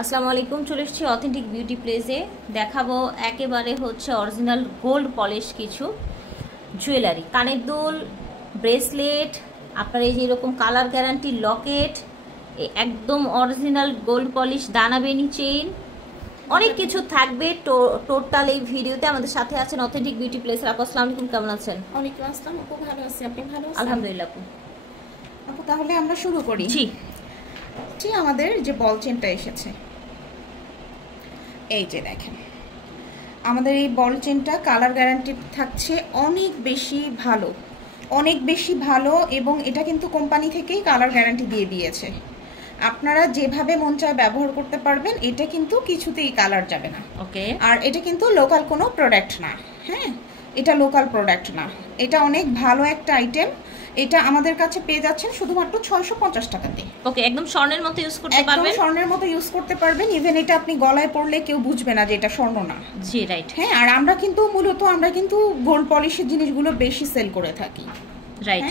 আসসালামু আলাইকুম, চলে এসেছি অথেন্টিক বিউটি প্লেসে। দেখাবো একেবারে হচ্ছে অরিজিনাল গোল্ড পলিশ কিছু জুয়েলারি, কানের দুল, ব্রেসলেট, আপনার এই যে এরকম কালার গ্যারান্টি লকেট, একদম অরিজিনাল গোল্ড পলিশ দানাবেনি চেইন, অনেক কিছু থাকবে টোটাল এই ভিডিওতে। আমাদের সাথে আছেন অথেন্টিক বিউটি প্লেসের আপু। আসসালামু আলাইকুম, কেমন আছেন? ওয়ালাইকুম আসসালাম আপু, ভালো আছি, আপনি ভালো আছেন? আলহামদুলিল্লাহ আপু। আপু তাহলে আমরা শুরু করি। জি, আমাদের যে বল চেনটা এসেছে, এই যে দেখেন, আমাদের এই বল চেনটা কালার গ্যারান্টি থাকছে অনেক বেশি ভালো এবং এটা কিন্তু কোম্পানি থেকেই কালার গ্যারান্টি দিয়ে দিয়েছে। আপনারা যেভাবে মন চায় ব্যবহার করতে পারবেন, এটা কিন্তু কিছুতেই কালার যাবে না। ওকে। আর এটা কিন্তু লোকাল কোনো প্রোডাক্ট না। হ্যাঁ, এটা লোকাল প্রোডাক্ট না, এটা অনেক ভালো একটা আইটেম। এটা আমাদের কাছে পেয়ে যাচ্ছেন শুধুমাত্র 650 টাকাতে। ওকে, একদম স্বর্ণের মতো ইউজ করতে পারবেন। একদম স্বর্ণের মতো ইউজ করতে পারবেন। ইভেন এটা আপনি গলায় পরলে কেউ বুঝবে না যে এটা স্বর্ণ না। জি রাইট। হ্যাঁ, আর আমরা কিন্তু গোল্ড পলিশের জিনিসগুলো বেশি সেল করে থাকি। রাইট।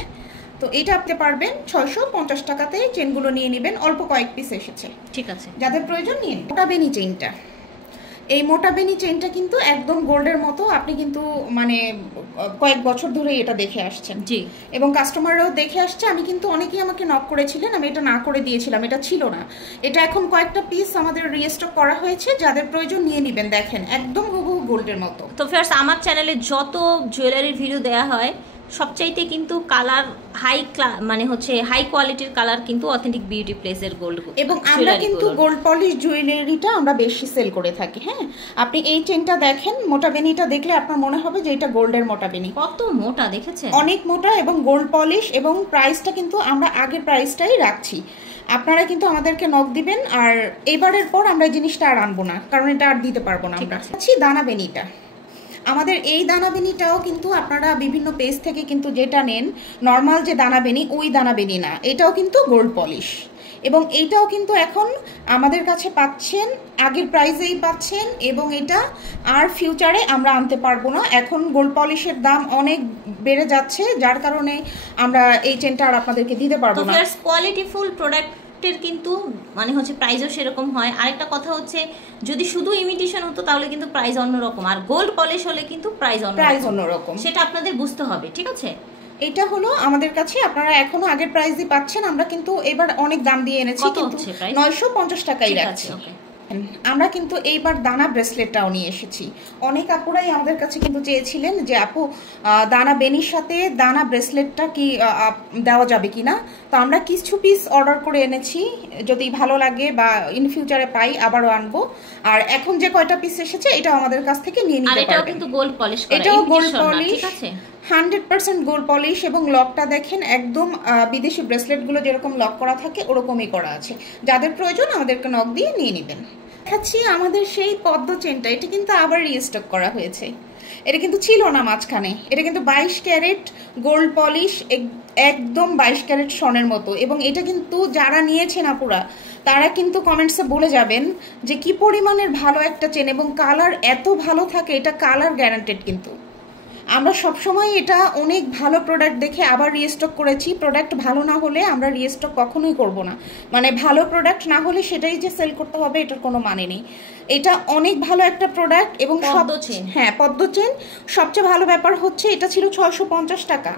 তো এটা আপনি পারবেন 650 টাকাতে। চেনগুলো নিয়ে নেবেন, অল্প কয়েক পিস এসেছে। ঠিক আছে, যাদের প্রয়োজন নিয়ে নিন। মোটা বেনি চেইনটা, এই মোটা বেনি চেইনটা কিন্তু একদম গোল্ডের মতো। আপনি কিন্তু মানে কয়েক বছর ধরে এটা দেখে আসছেন। জি। এবং কাস্টমাররাও দেখে আসছে। আমি কিন্তু অনেকেই আমাকে নক করেছিলেন, আমি এটা না করে দিয়েছিলাম, এটা ছিল না। এটা এখন কয়েকটা পিস আমাদের রিস্টক করা হয়েছে, যাদের প্রয়োজন নিয়ে নেবেন। দেখেন, একদম হুবহু গোল্ডের মতো। তো ফ্রেন্ডস, আমার চ্যানেলে যত জুয়েলারির ভিডিও দেওয়া হয় সবচাইতে কিন্তু কালার মানে হচ্ছে হাই কোয়ালিটির কালার কিন্তু অথেন্টিক বিউটি প্লেসের গোল্ড। এবং আমরা কিন্তু গোল্ড পলিশ জুয়েলারিটা আমরা বেশি সেল করে থাকি। হ্যাঁ, আপনি এই চেনটা দেখেন, মোটা বেনিটা দেখলে আপনার মনে হবে যে এটা গোল্ডের মোটা বেনি। কত মোটা দেখেছেন? অনেক মোটা এবং গোল্ড পলিশ। এবং প্রাইসটা কিন্তু আমরা আগের প্রাইসটাই রাখছি। আপনারা কিন্তু আমাদেরকে নক দিবেন। আর এবারের পর আমরা এই জিনিসটা আর আনবো না, কারণ এটা আর দিতে পারবো না। আমরা আছি দানা বেনিটা। আমাদের এই দানা বেনিটাও কিন্তু আপনারা বিভিন্ন পেজ থেকে কিন্তু যেটা নেন নর্মাল যে দানা বেনি, ওই দানা বেনি না, এটাও কিন্তু গোল্ড পলিশ। এবং এইটাও কিন্তু এখন আমাদের কাছে পাচ্ছেন আগের প্রাইসেই পাচ্ছেন। এবং এটা আর ফিউচারে আমরা আনতে পারবো না। এখন গোল্ড পলিশের দাম অনেক বেড়ে যাচ্ছে, যার কারণে আমরা এই চেনটা আর আপনাদেরকে দিতে পারবো না। কোয়ালিটিফুল প্রোডাক্ট কিন্তু মানে হচ্ছে প্রাইসও সেরকম হয়। আরেকটা কথা হচ্ছে, যদি শুধু ইমিটেশন হতো তাহলে কিন্তু প্রাইস অন্যরকম, আর গোল্ড পলিশ হলে কিন্তু প্রাইস অন্যরকম। সেটা আপনাদের বুঝতে হবে, ঠিক আছে? এটা হলো আমাদের কাছে, আপনারা এখনো আগের প্রাইসই পাচ্ছেন। আমরা কিন্তু এবার অনেক দাম দিয়ে এনেছি, কিন্তু 950 টাকাই রাখছি। আমরা কিন্তু এইবার দানা ব্রেসলেটটাও নিয়ে এসেছি। অনেক আপুরাই আমাদের কাছে কিন্তু চেয়েছিলেন যে আপু দানা বেনির সাথে দানা ব্রেসলেটটা কি দেওয়া যাবে কিনা। তো আমরা কিছু পিস অর্ডার করে এনেছি, যদি ভালো লাগে বা ইন ফিউচারে পাই আবারও আনবো। আর এখন যে কয়টা পিস এসেছে এটাও আমাদের কাছ থেকে নিয়ে নিতে পারবেন। এটাও কিন্তু গোল্ড পলিশ করা, এটাও গোল্ড পলিশ, ঠিক আছে, 100% গোল্ড পলিশ। এবং লকটা দেখেন, একদম বিদেশি ব্রেসলেটগুলো যেরকম লক করা থাকে ওরকমই করা আছে। যাদের প্রয়োজন আমাদেরকে নক দিয়ে নিয়ে নেবেন। দেখাচ্ছি আমাদের সেই পদ্ম চেনটা। এটা কিন্তু আবার রিস্টক করা হয়েছে। এটা কিন্তু ছিল না মাঝখানে। এটা কিন্তু 22 ক্যারেট গোল্ড পলিশ, একদম 22 ক্যারেট স্বর্ণের মতো। এবং এটা কিন্তু যারা নিয়েছেন আপুরা, তারা কিন্তু কমেন্টসে বলে যাবেন যে কি পরিমাণের ভালো একটা চেন। এবং কালার এত ভালো থাকে, এটা কালার গ্যারান্টেড। কিন্তু আমরা সবসময় এটা অনেক ভালো প্রোডাক্ট দেখে আবার রিস্টক করেছি। প্রোডাক্ট ভালো না হলে আমরা রিস্টক কখনোই করব না। মানে ভালো প্রোডাক্ট না হলে সেটাই যে সেল করতে হবে, এটার কোনো মানে নেই। এটা অনেক ভালো একটা প্রোডাক্ট। এবং হ্যাঁ, পদ্ম চেন। সবচেয়ে ভালো ব্যাপার হচ্ছে এটা ছিল 650 টাকা।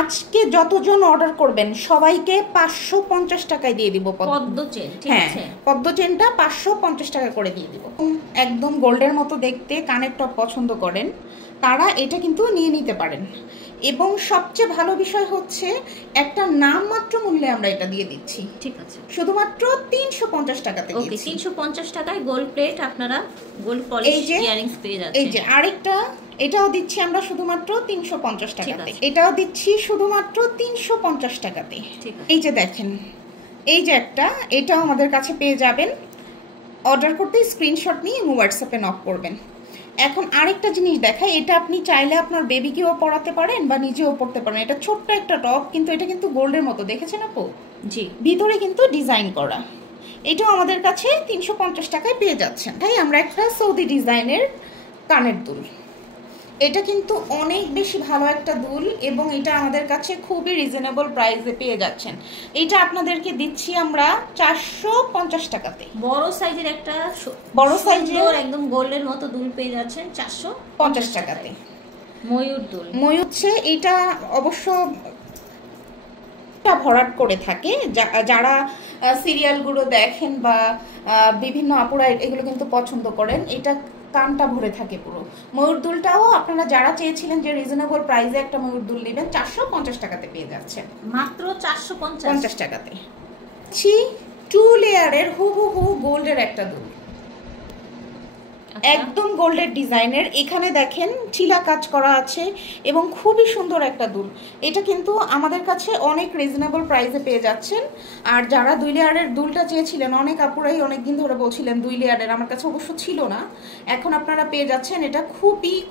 আজকে যতজন অর্ডার করবেন সবাইকে 550 টাকায় দিয়ে দিব পদ্ম চেন। হ্যাঁ, পদ্ম চেনটা 550 টাকা করে দিয়ে দিব। একদম গোল্ডের মতো দেখতে কানের টপ পছন্দ করেন তারা এটা কিন্তু নিয়ে নিতে পারেন। এবং সবচেয়ে ভালো বিষয় হচ্ছে একটা নামমাত্র মূল্যে আমরা এটা দিয়ে দিচ্ছি। ঠিক আছে, শুধুমাত্র 350 টাকাতে দিচ্ছি। ওকে, 350 টাকায় গোল্ড প্লেট আপনারা গোল্ড পলিশ ইয়ারিংস পেয়ে যাচ্ছেন। এই যে আরেকটা, এটাও দিচ্ছি আমরা শুধুমাত্র 350 টাকাতে। এটাও দিচ্ছি শুধুমাত্র 350 টাকাতে। এই যে দেখেন, এই যে একটা, এটাও আমাদের কাছে পেয়ে যাবেন। অর্ডার করতে স্ক্রিনশট নিয়ে হোয়াটসঅ্যাপে নক করবেন। এখন আরেকটা জিনিস দেখাই, এটা আপনি চাইলে আপনার বেবিকেও পরাতে পারেন বা নিজেও পরতে পারেন। এটা ছোট্ট একটা টপ, কিন্তু এটা কিন্তু গোল্ডের মতো, দেখেছেন আপু? জি, ভিতরে কিন্তু ডিজাইন করা। এটাও আমাদের কাছে 350 টাকায় পেয়ে যাচ্ছেন। তাই আমরা একটা সৌদি ডিজাইনের কানের দুল, এটা কিন্তু অনেক বেশি ভালো একটা দুল এবং এটা আমাদের কাছে খুবই রিজনেবল প্রাইসে পেয়ে যাচ্ছেন। এটা আপনাদেরকে দিচ্ছি আমরা 450 টাকাতে। বড় সাইজের একটা বড় সাইজের একদম গোল্ডের মতো দুল পেয়ে যাচ্ছেন 450 টাকাতে। ময়ূর দুল, ময়ূর হচ্ছে এটা অবশ্য ভরাট করে থাকে, যারা সিরিয়ালগুলো দেখেন বা বিভিন্ন আপুরা এগুলো কিন্তু পছন্দ করেন। এটা কানটা ভরে থাকে পুরো। ময়ূর দুলটাও আপনারা যারা চেয়েছিলেন যে রিজনেবল প্রাইসে একটা ময়ূর দুল নেবেন 450 টাকাতে পেয়ে যাচ্ছে, মাত্র 450 টাকাতে। 2 লেয়ারের হুবহু গোল্ডের একটা দুল, একদম গোল্ডের ডিজাইনের। এখানে দেখেন চিলা কাজ করা আছে এবং খুবই সুন্দর একটা দুল। এটা কিন্তু আমাদের কাছে অনেক রিজনেবল প্রাইসে পেয়ে যাচ্ছেন। আর যারা 2 লেয়ারের দুলটা চেয়েছিলেন, অনেক আপুরাই অনেকদিন ধরে বলছিলেন 2 লেয়ারের, আমার কাছে অবশ্য ছিল না, এখন আপনারা পেয়ে যাচ্ছেন। এটা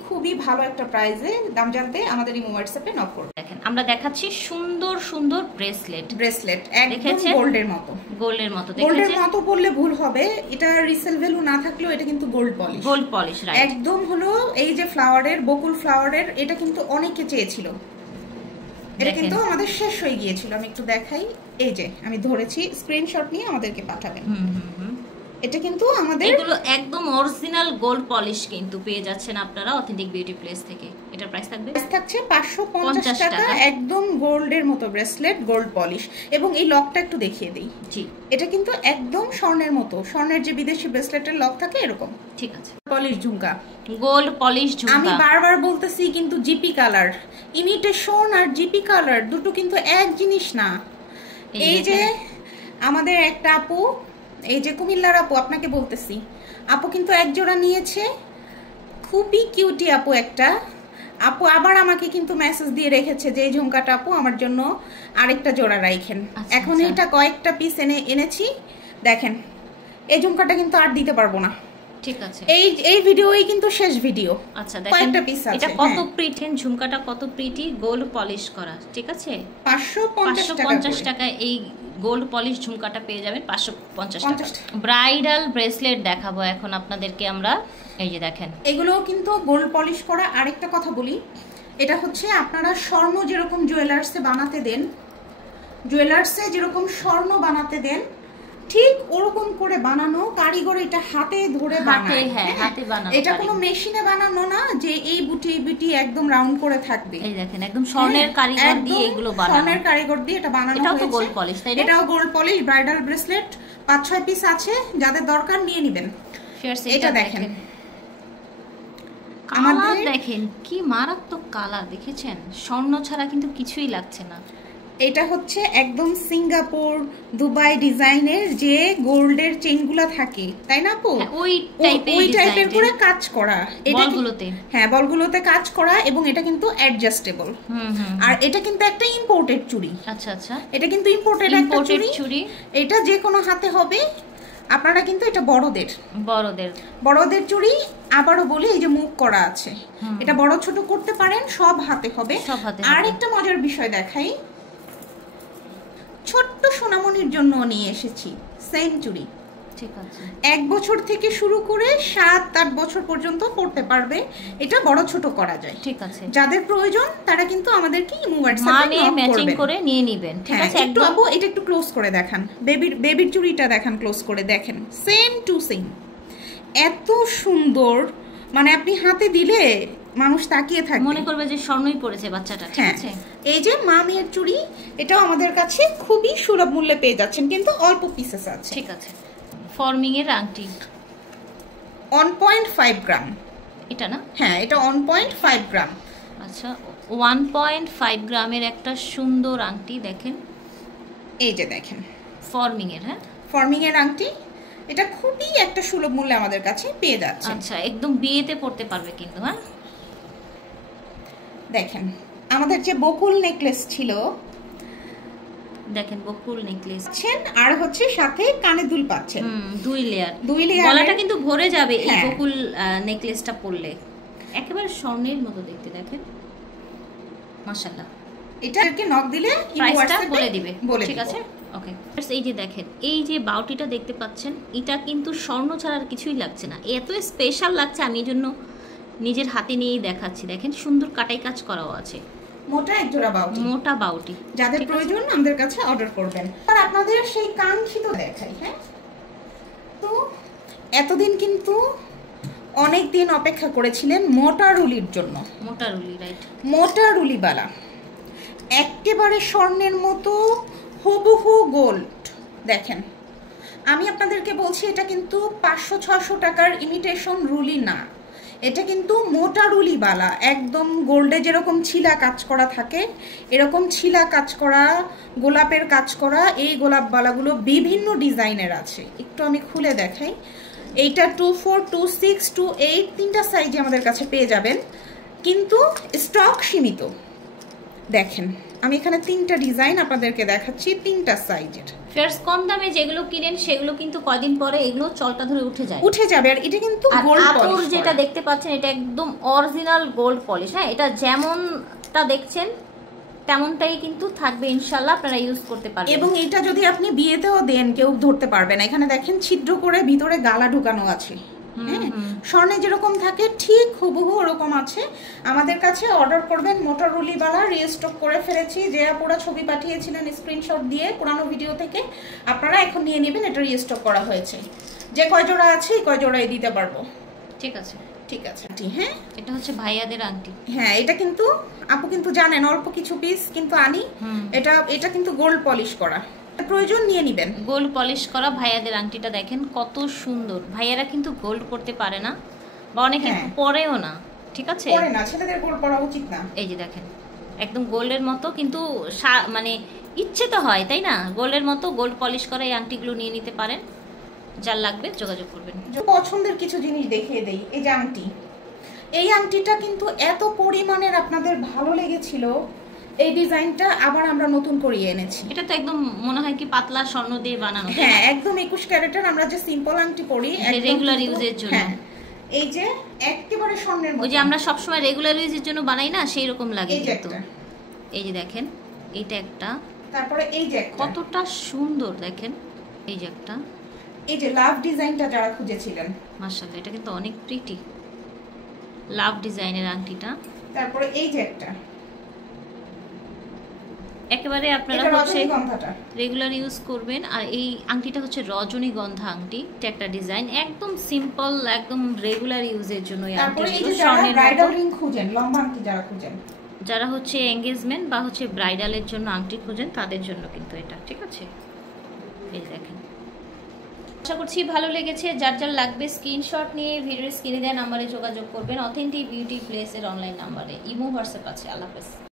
খুবই ভালো একটা প্রাইসে। দাম জানতে আমাদের ইমো হোয়াটসঅ্যাপে নক করুন। দেখেন আমরা দেখাচ্ছি সুন্দর সুন্দর ব্রেসলেট একদম গোল্ডের মতো। গোল্ডের মতো বললে ভুল হবে, এটা রিসেল ভ্যালু না থাকলেও এটা কিন্তু গোল্ড পলিশ রাইট। একদম হলো এই যে ফ্লাওয়ারের, বকুল ফ্লাওয়ারের, এটা কিন্তু অনেকে চেয়েছিল, এটা কিন্তু আমাদের শেষ হয়ে গিয়েছিল। আমি একটু দেখাই, এই যে আমি ধরেছি, স্ক্রিনশট নিয়ে আমাদেরকে পাঠাবেন। এটা কিন্তু আমাদের এগুলো একদম অরিজিনাল গোল্ড পলিশ কিন্তু পেয়ে যাচ্ছেন আপনারা অথেন্টিক বিউটি প্লেস থেকে। এটার প্রাইস থাকছে 550 টাকা, একদম গোল্ডের মতো ব্রেসলেট, গোল্ড পলিশ। এবং এই লকটা একটু দেখিয়ে দেই। জি, এটা কিন্তু একদম স্বর্ণের মতো, স্বর্ণের যে বিদেশি ব্রেসলেটের লক থাকে এরকম। ঠিক আছে, পলিশ ঝুমকা, গোল্ড পলিশ ঝুমকা। আমি বারবার বলতেছি কিন্তু জিপি কালার, ইমিটেশন আর জিপি কালার দুটো কিন্তু এক জিনিস না। এই যে আমাদের একটা আপু, এই যে কুমিল্লার আপু, আপনাকে বলতেছি, আপু কিন্তু এক জোড়া নিয়েছে, খুবই কিউটি আপু একটা আপু। আবার আমাকে কিন্তু মেসেজ দিয়ে রেখেছে যে এই ঝুমকাটা আপু আমার জন্য আরেকটা জোড়া রাখেন। এখন এটা কয়েকটা পিস এনেছি, দেখেন এই ঝুমকাটা কিন্তু আর দিতে পারবো না। ঠিক আছে, এই ভিডিওই কিন্তু শেষ ভিডিও। আচ্ছা দেখেন কয়েকটা পিস আছে। এটা কত প্রিটি, ঝুমকাটা কত প্রিটি, গোল্ড পলিশ করা। ঠিক আছে, 550 টাকায় এই গোল্ড পলিশ ঝুমকাটা পেয়ে যাবেন 550 টাকা। ব্রাইডাল ব্রেসলেট দেখাবো এখন আপনাদেরকে আমরা। এই যে দেখেন এগুলো কিন্তু গোল্ড পলিশ করা। আরেকটা কথা বলি, এটা হচ্ছে আপনারা স্বর্ণ যেরকম জুয়েলার্সে বানাতে দেন, জুয়েলার্সে যেরকম স্বর্ণ বানাতে দেন, ঠিক ওরকম করে বানানো, কারিগর এটা হাতে ধরে বানায়। হাতে বানানো, এটা কোনো মেশিনে বানানো না যে এই বুটি একদম রাউন্ড করে থাকবে। এই দেখেন একদম স্বর্ণের কারিগর দিয়ে এগুলো বানানো, স্বর্ণের কারিগর দিয়ে এটা বানানো হয়েছে। এটাও তো গোল্ড পলিশ, তাই না? এটাও gold polish bridal bracelet 5-6 piece আছে, যাদের দরকার নিয়ে নেবেন। এটা দেখেন, আমাদের দেখেন কি মারাত্মক কালার, দেখেছেন? স্বর্ণ ছাড়া কিন্তু কিছুই লাগছে না। এটা হচ্ছে একদম সিঙ্গাপুর, দুবাই ডিজাইনের যে গোল্ডের চেইনগুলো থাকে, তাই না আপু? ওই টাইপের করে কাজ করা, বলগুলোতে। হ্যাঁ, বলগুলোতে কাজ করা, এবং এটা কিন্তু অ্যাডজাস্টেবল। আর এটা কিন্তু একটা ইম্পোর্টেড চুড়ি। আচ্ছা আচ্ছা, এটা কিন্তু ইম্পোর্টেড একটা চুড়ি। এটা যে কোনো হাতে হবে। আপনারা কিন্তু এটা বড়দের চুড়ি। আবারও বলি, এই যে মুখ করা আছে, এটা বড় ছোট করতে পারেন, সব হাতে হবে। আর একটা মজার বিষয় দেখাই, ছোট্ট সোনামণির জন্য নিয়ে এসেছি সেম চুড়ি। ঠিক আছে, 1 বছর থেকে শুরু করে 7-8 বছর পর্যন্ত পড়তে পারবে। এটা বড় ছোট করা যায়। ঠিক আছে, যাদের প্রয়োজন তারা কিন্তু আমাদেরকে ইমো হোয়াটসঅ্যাপে ম্যাচিং করে নিয়ে নেবেন। ঠিক আছে, একটু আপু এটা একটু ক্লোজ করে দেখান, বেবির চুড়িটা দেখান, ক্লোজ করে দেখেন, সেম টু সেম, এত সুন্দর। মানে আপনি হাতে দিলে মানুষ তাকিয়ে থাকবে, মনে করবে যে স্বর্ণই পড়েছে বাচ্চাটা। ঠিক আছে, এই যে মা মেয়ের চুড়ি, এটাও আমাদের কাছে খুবই সুলভ মূল্যে পেয়ে যাচ্ছেন, কিন্তু অল্প পিসেস আছে। ঠিক আছে, ফর্মিং এর আংটি 1.5 গ্রাম, এটা না? হ্যাঁ, এটা 1.5 গ্রাম। আচ্ছা, 1.5 গ্রামের একটা সুন্দর আংটি দেখেন। এই যে দেখেন ফর্মিং এর, হ্যাঁ, ফর্মিং এর আংটি। এটা খুবই একটা সুলভ মূল্যে আমাদের কাছে পেয়ে যাচ্ছে। আচ্ছা, একদম বিয়েতে পড়তে পারবে কিন্তু। হ্যাঁ, দেখেন আমাদের যে বকুল নেকলেস ছিল, দেখেন বকুল নেকলেস আর হচ্ছে সাথে কানে দুল পাচ্ছেন। 2 লেয়ার, গলাটা কিন্তু ভরে যাবে এই বকুল নেকলেসটা পরলে, একেবারে স্বর্ণের মতো দেখতে। দেখেন মাশাআল্লাহ, এটাকে নক দিলে প্রাইসটা বলে দিবে। ঠিক আছে, ওকে। এই যে দেখেন, এই যে বাউটিটা দেখতে পাচ্ছেন, এটা কিন্তু স্বর্ণ ছাড়া আর কিছুই লাগছে না, এত স্পেশাল লাগছে। আমি এই জন্য নিজের হাতে নিয়েই দেখাচ্ছি, দেখেন সুন্দর কাটাই কাজ করাও আছে, মোটা একজোড়া বাউটি, মোটা বাউটি। যাদের প্রয়োজন আমাদের কাছে অর্ডার করবেন। আর আপনাদের সেই কাঙ্ক্ষিত দেখাই। হ্যাঁ, তো এতদিন কিন্তু অনেক দিন অপেক্ষা করেছিলেন মোটা রুলির জন্য। মোটা রুলি, রাইট, মোটা রুলিবালা, একেবারে স্বর্ণের মতো হুবহু গোল্ড। দেখেন, আমি আপনাদেরকে বলছি এটা কিন্তু 500-600 টাকার ইমিটেশন রুলি না, এটা কিন্তু মোটা রুলিবালা, একদম গোল্ডে যেরকম ছিলা কাজ করা থাকে এরকম ছিলা কাজ করা, গোলাপের কাজ করা। এই গোলাপবালাগুলো বিভিন্ন ডিজাইনের আছে, একটু আমি খুলে দেখাই। এইটা 24, 26, 28 তিনটা সাইজে আমাদের কাছে পেয়ে যাবেন, কিন্তু স্টক সীমিত। দেখেন, আমি এখানে তিনটা ডিজাইন আপনাদেরকে দেখাচ্ছি, তিনটা সাইজের। ফেয়ার্স কম দামে যেগুলো কিনেন সেগুলো কিন্তু কয়দিন পরে এগুলো চলটা ধরে উঠে যাবে। আর এটা কিন্তু গোল্ড পলিশ, যেটা দেখতে পাচ্ছেন এটা একদম অরিজিনাল গোল্ড পলিশ। হ্যাঁ, এটা যেমনটা দেখছেন তেমনটাই কিন্তু থাকবে ইনশাআল্লাহ, আপনারা ইউজ করতে পারবেন। এবং এটা যদি আপনি বিয়েতেও দেন কেউ ধরতে পারবে না। এখানে দেখেন ছিদ্র করে ভিতরে গালা ঢুকানো আছে। হ্যাঁ, স্বর্ণে যেরকম থাকে ঠিক হুবহু ওরকম আছে। আমাদের কাছে অর্ডার করবেন। মোটা রুলিবালা রিস্টক করে ফেলেছি, যে আপুরা ছবি পাঠিয়েছিলেন স্ক্রিনশট দিয়ে পুরানো ভিডিও থেকে, আপনারা এখন নিয়ে নেবেন। এটা রিস্টক করা হয়েছে, যে কয় জোড়া আছে এই কয় জোড়াই দিতে পারবো। ঠিক আছে, ঠিক আছে। হ্যাঁ, এটা হচ্ছে ভাইয়াদের আংটি। হ্যাঁ, এটা কিন্তু আপু কিন্তু জানেন অল্প কিছু পিস কিন্তু আনি। এটা কিন্তু গোল্ড পলিশ করা, প্রয়োজন নিয়ে নেবেন। গোল্ড পলিশ করা ভাইয়াদের আংটিটা দেখেন কত সুন্দর। ভাইয়ারা কিন্তু গোল্ড পরতে পারে না, বা অনেকে পরেও না, ঠিক আছে, পরে না, ছেলেদের গোল্ড পরা উচিত না। এই যে দেখেন একদম গোল্ডের মতো, কিন্তু মানে ইচ্ছে তো হয় তাই না, গোল্ডের মতো গোল্ড পলিশ করা এই আংটিগুলো নিয়ে নিতে পারেন। যার লাগবে যোগাযোগ করবেন। পছন্দের কিছু জিনিস দেখিয়ে দেই। এই যে আংটি, এই আংটিটা কিন্তু এত পরিমাণের আপনাদের ভালো লেগেছিল, এই ডিজাইনটা আবার আমরা নতুন করিয়ে এনেছি। এটা তো একদম মনে হয় কি পাতলা স্বর্ণ দিয়ে বানানো। হ্যাঁ, একদম 21 ক্যারেটের। আমরা যে সিম্পল আংটি পরি রেগুলার ইউজের জন্য, এই যে একেবারে স্বর্ণের মতো, ওই যে আমরা সবসময় রেগুলার ইউজের জন্য বানাই না, সেই রকম লাগে কিন্তু। এই যে দেখেন, এইটা একটা, তারপরে এই যে কতটা সুন্দর দেখেন, এই যে একটা, এই যে লাভ ডিজাইনটা যারা খুঁজেছিলেন, মাশাআল্লাহ এটা কিন্তু অনেক প্রিটি লাভ ডিজাইনের আংটিটা। তারপরে এই যে একটা, একেবারে আপনারা হচ্ছে রেগুলার ইউজ করবেন। আর এই আংটিটা হচ্ছে রজনীগন্ধা আংটি, এটা একটা ডিজাইন একদম সিম্পল, একদম রেগুলার ইউজের জন্য। যারা হচ্ছে এঙ্গেজমেন্ট বা হচ্ছে ব্রাইডালের জন্য আংটি খুঁজেন তাদের জন্য কিন্তু এটা, ঠিক আছে। এই দেখেন, আশা করছি ভালো লেগেছে। যার যার লাগবে স্ক্রিনশট নিয়ে ভিডিওর স্ক্রিনে দেওয়া নাম্বারে যোগাযোগ করবেন। অথেন্টিক বিউটি প্লেসের অনলাইন নাম্বারে, ইমো হোয়াটসঅ্যাপ আছে। আল্লাহ হাফেজ।